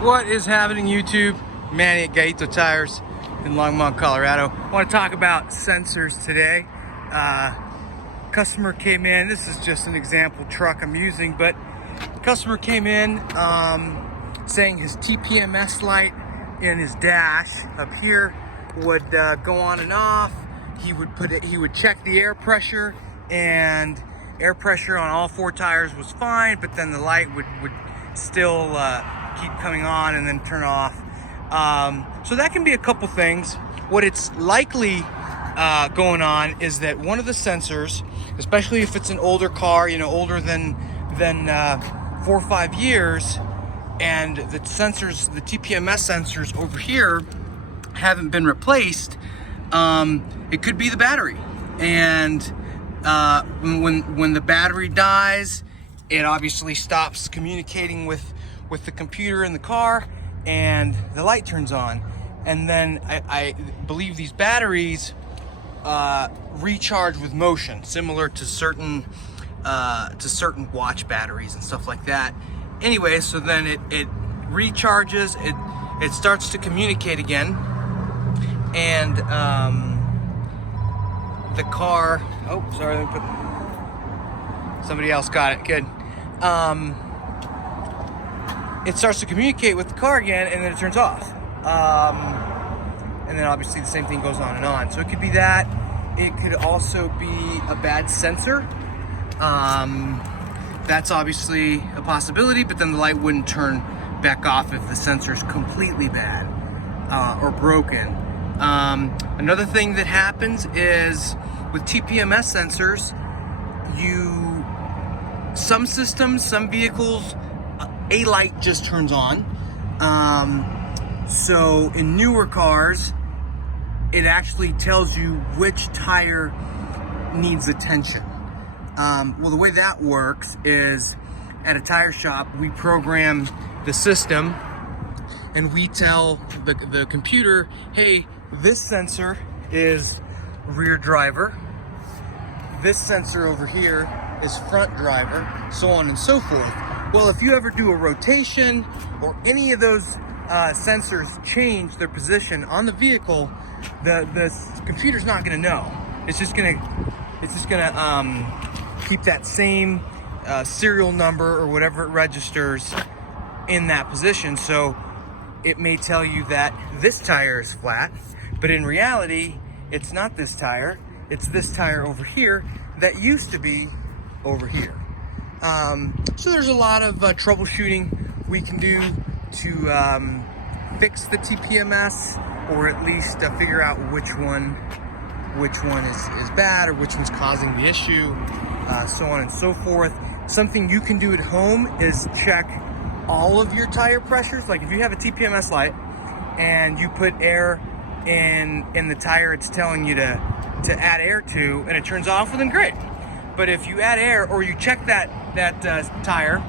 What is happening, YouTube? Manny at Gallito Tires in Longmont, Colorado. I want to talk about sensors today. Customer came in. This is just an example truck I'm using, but customer came in saying his TPMS light in his dash up here would go on and off. He would check the air pressure, and air pressure on all four tires was fine, but then the light would still keep coming on and then turn off. So that can be a couple things. What it's likely going on is that one of the sensors, especially if it's an older car, older than 4 or 5 years, and the sensors, the TPMS sensors over here haven't been replaced, it could be the battery. And when the battery dies, it obviously stops communicating with the computer in the car, and the light turns on. And then I believe these batteries recharge with motion, similar to certain watch batteries and stuff like that. Anyway, so then it recharges, it starts to communicate again, and the car, oh sorry, let me put, somebody else got it, good. It starts to communicate with the car again, and then it turns off. And then obviously the same thing goes on and on. So it could be that. It could also be a bad sensor. That's obviously a possibility, but then the light wouldn't turn back off if the sensor's completely bad or broken. Another thing that happens is with TPMS sensors, some systems, some vehicles, a light just turns on. So in newer cars, it actually tells you which tire needs attention. Well, the way that works is at a tire shop, we program the system and we tell the computer, hey, this sensor is rear driver, this sensor over here is front driver, so on and so forth. Well, if you ever do a rotation or any of those sensors change their position on the vehicle, the computer's not going to know. It's just gonna keep that same serial number or whatever it registers in that position. So it may tell you that this tire is flat, but in reality, it's not this tire. It's this tire over here that used to be over here. So there's a lot of troubleshooting we can do to fix the TPMS, or at least figure out which one is bad or which one's causing the issue, so on and so forth. Something you can do at home is check all of your tire pressures. Like if you have a TPMS light and you put air in the tire it's telling you to add air to, and it turns off, well then great. But if you add air, or you check that tire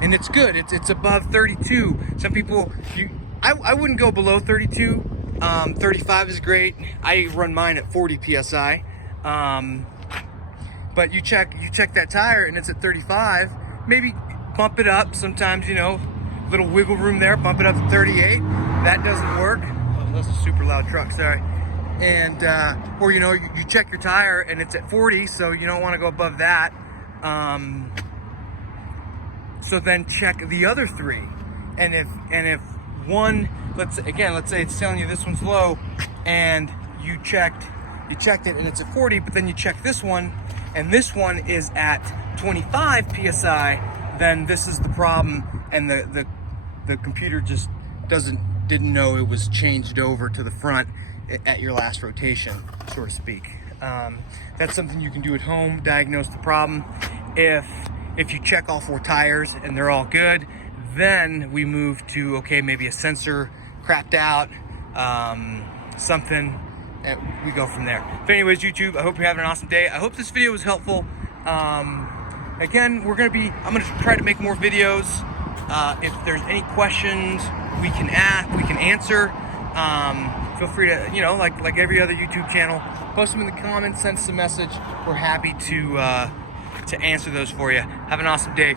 and it's good, it's above 32. Some people, I wouldn't go below 32. 35 is great. I run mine at 40 psi. But you check that tire and it's at 35. Maybe bump it up. Sometimes, little wiggle room there. Bump it up to 38. That doesn't work. Oh, that's a super loud truck. Sorry. And or you check your tire and it's at 40, so you don't want to go above that. So then check the other three, and if one, let's say it's telling you this one's low, and you checked it and it's at 40, but then you check this one and this one is at 25 psi, then this is the problem, and the computer just didn't know it was changed over to the front at your last rotation, so to speak. That's something you can do at home, diagnose the problem. If you check all four tires and they're all good, then we move to, okay, maybe a sensor crapped out, something, and we go from there. But anyways, YouTube, I hope you're having an awesome day. I hope this video was helpful. Again, I'm gonna try to make more videos. If there's any questions we can answer, feel free to, like every other YouTube channel, post them in the comments, send us a message. We're happy to answer those for you. Have an awesome day.